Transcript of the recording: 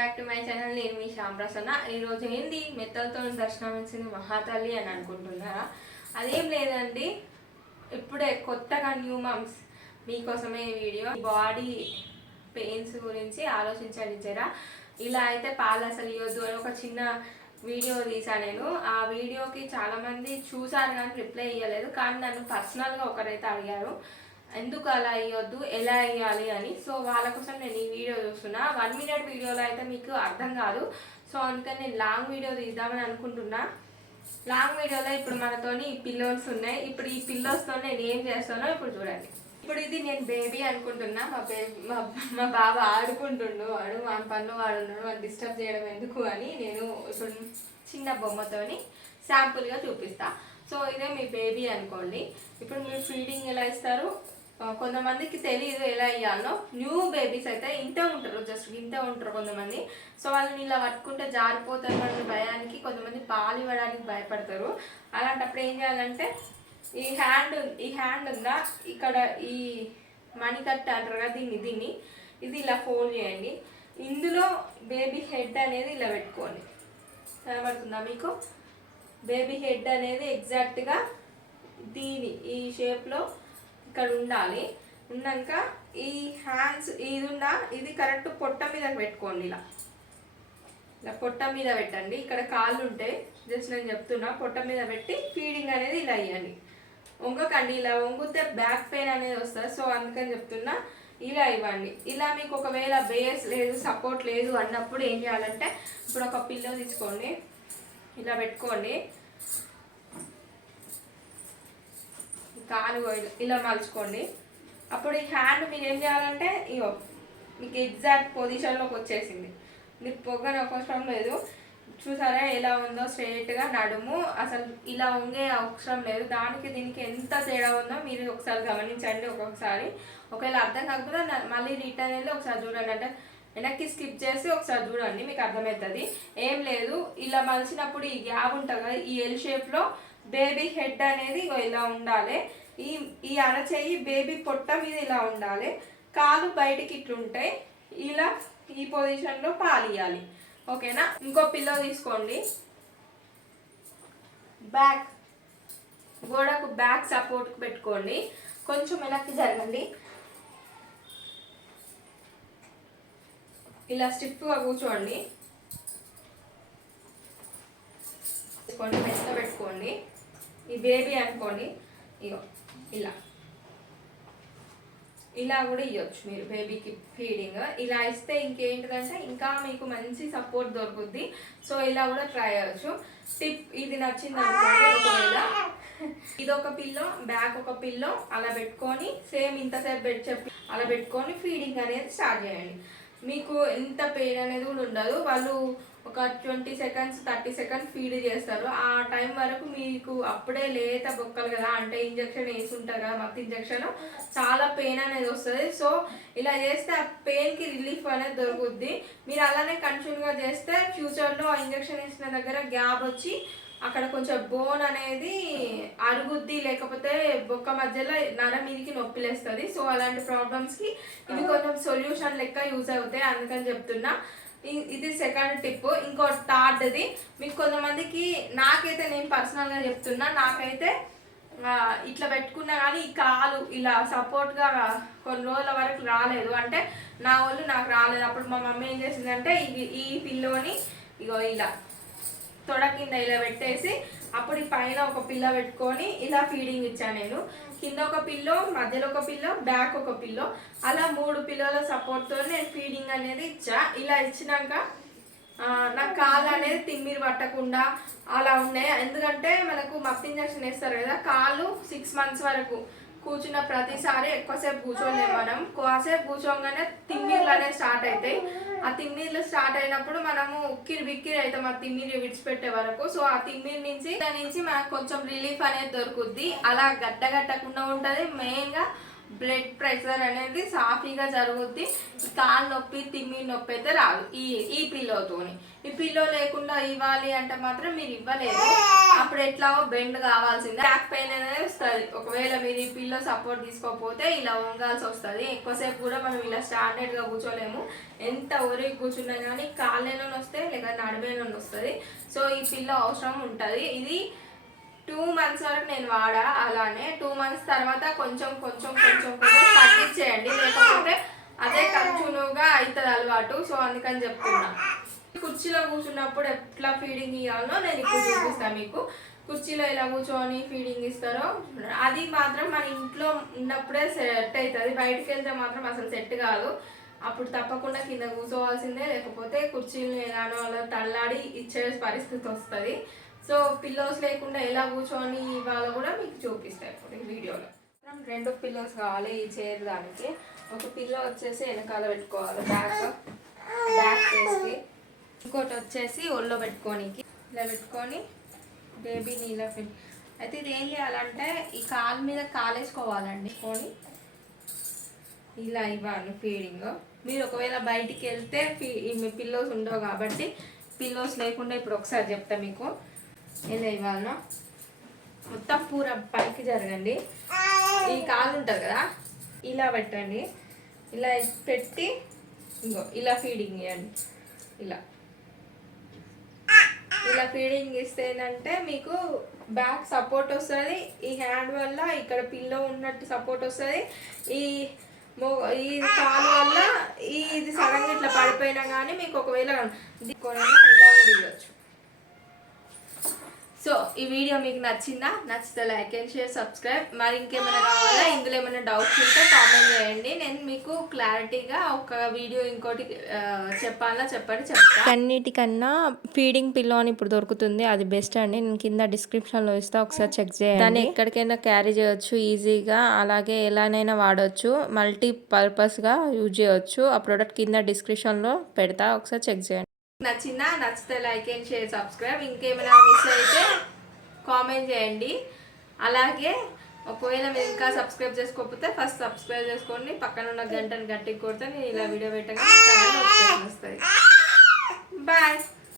Back to my channel నేను మీ శ్యామ్ ప్రసన్న. ఈరోజు ఏంది? మెత్తలతో దర్శనం ఇచ్చింది మహాతల్లి అని అనుకుంటున్నారా? అదేం లేదండి. ఇప్పుడే కొత్తగా న్యూ మమ్స్ మీకోసమే ఈ వీడియో బాడీ పెయిన్స్ గురించి ఆలోచించండి జరా. ఇలా అయితే పాలు అసలు ఇవ్వద్దు అని ఒక చిన్న వీడియో తీసా నేను. ఆ వీడియోకి చాలామంది చూశారు కానీ రిప్లై ఇవ్వలేదు కానీ నన్ను పర్సనల్గా ఒకరైతే అడిగారు. ఎందుకు అలా ఇవ్వద్దు ఎలా ఇవ్వాలి అని. సో వాళ్ళ కోసం నేను ఈ వీడియో చూస్తున్నా. వన్ మినిట్ వీడియోలో అయితే మీకు అర్థం కాదు. సో అందుకని నేను లాంగ్ వీడియో తీద్దామని అనుకుంటున్నా. లాంగ్ వీడియోలో ఇప్పుడు మనతోని ఈ పిల్లోస్ ఉన్నాయి. ఇప్పుడు ఈ పిల్లోస్తో నేను ఏం చేస్తానో ఇప్పుడు చూడండి. ఇప్పుడు ఇది నేను బేబీ అనుకుంటున్నా. మా బేబీ మా మా బాబా ఆడుకుంటుండు. వాడు మా పన్ను వాడు ఉన్నాడు. వాడు డిస్టర్బ్ చేయడం ఎందుకు అని నేను ఇప్పుడు చిన్న బొమ్మతోని శాంపుల్గా చూపిస్తా. సో ఇదే మీ బేబీ అనుకోండి. ఇప్పుడు మీరు ఫీడింగ్ ఎలా ఇస్తారు? కొంతమందికి తెలియదు ఎలా ఇవ్వాలో న్యూ బేబీస్ అయితే ఇంతే ఉంటారు జస్ట్ ఇంతే ఉంటారు కొంతమంది. సో వాళ్ళని ఇలా పట్టుకుంటే జారిపోతారు అనే భయానికి కొంతమంది పాలు ఇవ్వడానికి భయపడతారు. అలాంటప్పుడు ఏం చేయాలంటే ఈ హ్యాండ్ ఈ హ్యాండ్ ఉందా? ఇక్కడ ఈ మణికట్ట అంటారు కదా దీన్ని దీన్ని. ఇది ఇలా ఫోల్డ్ చేయండి. ఇందులో బేబీ హెడ్ అనేది ఇలా పెట్టుకోండి. కనబడుతుందా మీకు? బేబీ హెడ్ అనేది ఎగ్జాక్ట్గా దీని ఈ షేప్లో ఇక్కడ ఉండాలి. ఉన్నాక ఈ హ్యాండ్స్ ఇది ఉన్న ఇది కరెక్ట్ పొట్ట మీద పెట్టుకోండి ఇలా. ఇలా పొట్ట మీద పెట్టండి. ఇక్కడ కాళ్ళు ఉంటాయి జస్ట్ నేను చెప్తున్నా పొట్ట మీద పెట్టి ఫీడింగ్ అనేది ఇలా ఇవ్వండి వంగకండి. ఇలా వంగితే బ్యాక్ పెయిన్ అనేది వస్తుంది. సో అందుకని చెప్తున్నా ఇలా ఇవ్వండి. ఇలా మీకు ఒకవేళ బేస్ లేదు సపోర్ట్ లేదు అన్నప్పుడు ఏం చేయాలంటే ఇప్పుడు ఒక పిల్లో తీసుకోండి. ఇలా పెట్టుకోండి. కాలు ఇలా- మలుచుకోండి. అప్పుడు ఈ హ్యాండ్ మీరు ఏం చేయాలంటే ఇగో మీకు ఎగ్జాక్ట్ పొజిషన్లోకి వచ్చేసింది. మీకు పొగ్గని అవసరం లేదు. చూసారా ఎలా ఉందో? స్ట్రైట్గా నడుము అసలు ఇలా ఉంగే అవసరం లేదు. దానికి దీనికి ఎంత తేడా ఉందో మీరు ఒకసారి గమనించండి ఒక్కొక్కసారి. ఒకవేళ అర్థం కాకపోతే మళ్ళీ రిటర్న్ వెళ్ళి ఒకసారి చూడండి. అంటే వెనక్కి స్కిప్ చేసి ఒకసారి చూడండి మీకు అర్థమవుతుంది. ఏం లేదు. ఇలా మలిచినప్పుడు ఈ గ్యాప్ ఉంటుంది కదా ఈ ఎల్ షేప్లో బేబీ హెడ్ అనేది ఇగో ఇలా ఉండాలి. ఈ ఈ అరచేయి బేబీ పొట్ట మీద ఇలా ఉండాలి. కాలు బయటికి ఇట్లుంటాయి ఇలా ఈ పొజిషన్లో పాలియాలి. ఓకేనా? ఇంకో పిల్లో తీసుకోండి. బ్యాక్ గోడకు బ్యాక్ సపోర్ట్ పెట్టుకోండి. కొంచెం వెనక్కి జరగండి. ఇలా స్టిఫ్గా కూర్చోండి. పెట్టుకోండి మెత్త పెట్టుకోండి. ఈ బేబీ అనుకోండి. ఇగో. ఇలా. ఇలా కూడా ఇవ్వచ్చు మీరు బేబీకి ఫీడింగ్ ఇలా ఇస్తే ఇంకేంటిదంటే ఇంకా మీకు మంచి సపోర్ట్ దొరుకుద్ది. సో ఇలా కూడా ట్రై చేయొచ్చు. టిప్ ఇది నచ్చింది అనుకోండి ఒకవేళ. ఇది ఒక పిల్లో బ్యాక్ ఒక పిల్లో అలా పెట్టుకొని సేమ్ ఇంతసేపు బెడ్ చెప్పి అలా పెట్టుకొని ఫీడింగ్ అనేది స్టార్ట్ చేయండి. మీకు ఎంత పెయిన్ అనేది కూడా ఉండదు. వాళ్ళు ఒక twenty seconds thirty seconds feed చేస్తారు. ఆ టైం వరకు మీకు అప్పుడే లేత బొక్కలు కదా అంటే ఇంజక్షన్ వేసుంటారు కదా మత్తు ఇంజక్షన్ చాలా పెయిన్ అనేది వస్తుంది. సో ఇలా చేస్తే ఆ పెయిన్కి రిలీఫ్ అనేది దొరుకుద్ది. మీరు అలానే కంటిన్యూగా చేస్తే ఫ్యూచర్లో ఆ ఇంజక్షన్ వేసిన దగ్గర గ్యాప్ వచ్చి అక్కడ కొంచెం బోన్ అనేది అరుగుద్ది లేకపోతే బొక్క మధ్యలో నర మీదికి నొప్పి లేస్తుంది సో అలాంటి ప్రాబ్లమ్స్కి ఇవి కొంచెం సొల్యూషన్ లెక్క యూజ్ అవుతాయి అందుకని చెప్తున్నా. ఇది సెకండ్ టిప్ ఇంకో థర్డ్ది మీకు కొంతమందికి నాకైతే నేను పర్సనల్గా చెప్తున్నా. నాకైతే ఇట్లా పెట్టుకున్నా కానీ ఈ కాలు ఇలా సపోర్ట్గా కొన్ని రోజుల వరకు రాలేదు. అంటే నా వాళ్ళు నాకు రాలేదు. అప్పుడు మా మమ్మీ ఏం చేసిందంటే ఈ ఈ పిల్లోని ఇగో ఇలా తొడ కింద ఇలా పెట్టేసి అప్పుడు పైన ఒక పిల్ల పెట్టుకొని ఇలా ఫీడింగ్ ఇచ్చాను నేను. కింద ఒక పిల్లో మధ్యలో ఒక పిల్లో బ్యాక్ ఒక పిల్లో. అలా మూడు పిల్లల సపోర్ట్తో నేను ఫీడింగ్ అనేది ఇచ్చా. ఇలా ఇచ్చినాక నా కాళ్ళు అనేది తిమ్మిరి పట్టకుండా అలా ఉన్నాయి. ఎందుకంటే మనకు మత్తు ఇంజక్షన్ వేస్తారు కదా కాళ్ళు సిక్స్ మంత్స్ వరకు కూర్చున్న ప్రతిసారి ఎక్కువసేపు కూర్చోలేము మనం. కాసేపు కూర్చోగానే తిమ్మిర్లు అనేవి స్టార్ట్ అవుతాయి. ఆ తిమ్మిర్లు స్టార్ట్ అయినప్పుడు మనము ఉక్కిరి బిక్కిరి అవుతాం ఆ తిమ్మిరి విడిచిపెట్టే వరకు. సో ఆ తిమ్మిరి నుంచి దాని నుంచి మనకు కొంచెం రిలీఫ్ అనేది దొరుకుద్ది. అలా గడ్డ గట్టకుండా ఉంటుంది. మెయిన్గా బ్లడ్ ప్రెషర్ అనేది సాఫీగా జరుగుద్ది కాలు నొప్పి తిమ్మి నొప్పి అయితే రాదు ఈ ఈ పిల్లోతోని. ఈ పిల్లో లేకుండా ఇవ్వాలి అంటే మాత్రం మీరు ఇవ్వలేదు. అప్పుడు ఎట్లా బెండ్ కావాల్సిందే. బ్యాక్ పెయిన్ అనేది వస్తుంది. ఒకవేళ మీరు ఈ పిల్లో సపోర్ట్ తీసుకోకపోతే ఇలా వంగాల్సి వస్తుంది. ఎక్కువసేపు కూడా మనం ఇలా స్టాండర్డ్గా కూర్చోలేము. ఎంత ఊరికి కూర్చున్నా కానీ కాళ్ళలో వస్తే లేక నడిమేలో వస్తుంది. సో ఈ పిల్లో అవసరం ఉంటుంది. ఇది టూ మంత్స్ వరకు నేను వాడా అలానే టూ మంత్స్ తర్వాత కొంచెం కొంచెం కొంచెం కొంచెం తగ్గించేయండి. లేకపోతే అదే కంటిన్యూగా అవుతుంది అలవాటు. సో అందుకని చెప్తున్నా. కుర్చీలో కూర్చున్నప్పుడు ఎట్లా ఫీడింగ్ ఇవ్వాలో నేను ఇప్పుడు చూపిస్తాను మీకు. కుర్చీలో ఎలా కూర్చొని ఫీడింగ్ ఇస్తారో అది మాత్రం మన ఇంట్లో ఉన్నప్పుడే సెట్ అవుతుంది బయటికి వెళ్తే మాత్రం అసలు సెట్ కాదు. అప్పుడు తప్పకుండా కింద కూర్చోవాల్సిందే. లేకపోతే కుర్చీలు ఎలానో అలా తల్లాడి ఇచ్చే పరిస్థితి వస్తుంది. సో పిల్లోస్ లేకుండా ఎలా కూర్చొని ఇవాళ కూడా మీకు చూపిస్తాయి ఇప్పుడు ఈ వీడియోలో. రెండు పిల్లోస్ కావాలి ఈ చైర్ దానికి. ఒక పిల్లో వచ్చేసి వెనకాల పెట్టుకోవాలి బ్యాక్ బ్యాక్ చేసి. ఇంకోటి వచ్చేసి ఒళ్ళో పెట్టుకోనికి. ఇలా పెట్టుకొని బేబీని ఇలా పెట్టి అయితే ఇది ఏం చేయాలంటే ఈ కాలు మీద కాలేసుకోవాలండి. కొని ఇలా ఇవ్వాలి ఫీడింగ్. మీరు ఒకవేళ బయటికి వెళ్తే పిల్లోస్ ఉండవు కాబట్టి పిల్లోస్ లేకుండా ఇప్పుడు ఒకసారి చెప్తా మీకు. ఎలా ఇవ్వాలనో మొత్తం పూర పైకి జరగండి. ఈ కాలు ఉంటుంది కదా ఇలా పెట్టండి. ఇలా పెట్టి ఇంకో ఇలా ఫీడింగ్ ఇవ్వండి ఇలా. ఇలా ఫీడింగ్ ఇస్తే ఏంటంటే మీకు బ్యాక్ సపోర్ట్ వస్తుంది ఈ హ్యాండ్ వల్ల ఇక్కడ పిల్లో ఉన్నట్టు సపోర్ట్ వస్తుంది ఈ మో ఈ కాలు వల్ల ఈ ఇది సడన్గా ఇట్లా పడిపోయినా కానీ మీకు ఒకవేళ ఇలా కూడా ఇవ్వచ్చు. సో ఈ వీడియో మీకు నచ్చిందా? నచ్చితే లైక్ అండ్ షేర్ సబ్స్క్రైబ్. మరి ఇంకేమైనా కావాలా? ఇందులో ఏమైనా డౌట్స్ ఉంటే కామెంట్ చేయండి. నేను మీకు క్లారిటీగా ఒక వీడియో ఇంకోటి చెప్పాలా? చెప్పండి చెప్తా. అన్నిటికన్నా ఫీడింగ్ పిల్లో అని ఇప్పుడు దొరుకుతుంది. అది బెస్ట్ అండి. నేను కింద డిస్క్రిప్షన్లో ఇస్తా. ఒకసారి చెక్ చేయండి. దాన్ని ఎక్కడికైనా క్యారీ చేయొచ్చు ఈజీగా. అలాగే ఎలానైనా వాడవచ్చు మల్టీ పర్పస్గా యూజ్ చేయొచ్చు. ఆ ప్రోడక్ట్ కింద డిస్క్రిప్షన్లో పెడతా. ఒకసారి చెక్ చేయండి. నచ్చిందా? నచ్చితే లైక్ అండ్ షేర్ సబ్స్క్రైబ్. ఇంకేమైనా మిస్ అయితే కామెంట్ చేయండి. అలాగే ఒకవేళ మీరు ఇంకా సబ్స్క్రైబ్ చేసుకోకపోతే ఫస్ట్ సబ్స్క్రైబ్ చేసుకోండి. పక్కన ఉన్న గంటను గట్టికి కొడితే నేను ఇలా వీడియో పెట్టగా వస్తాయి. బాయ్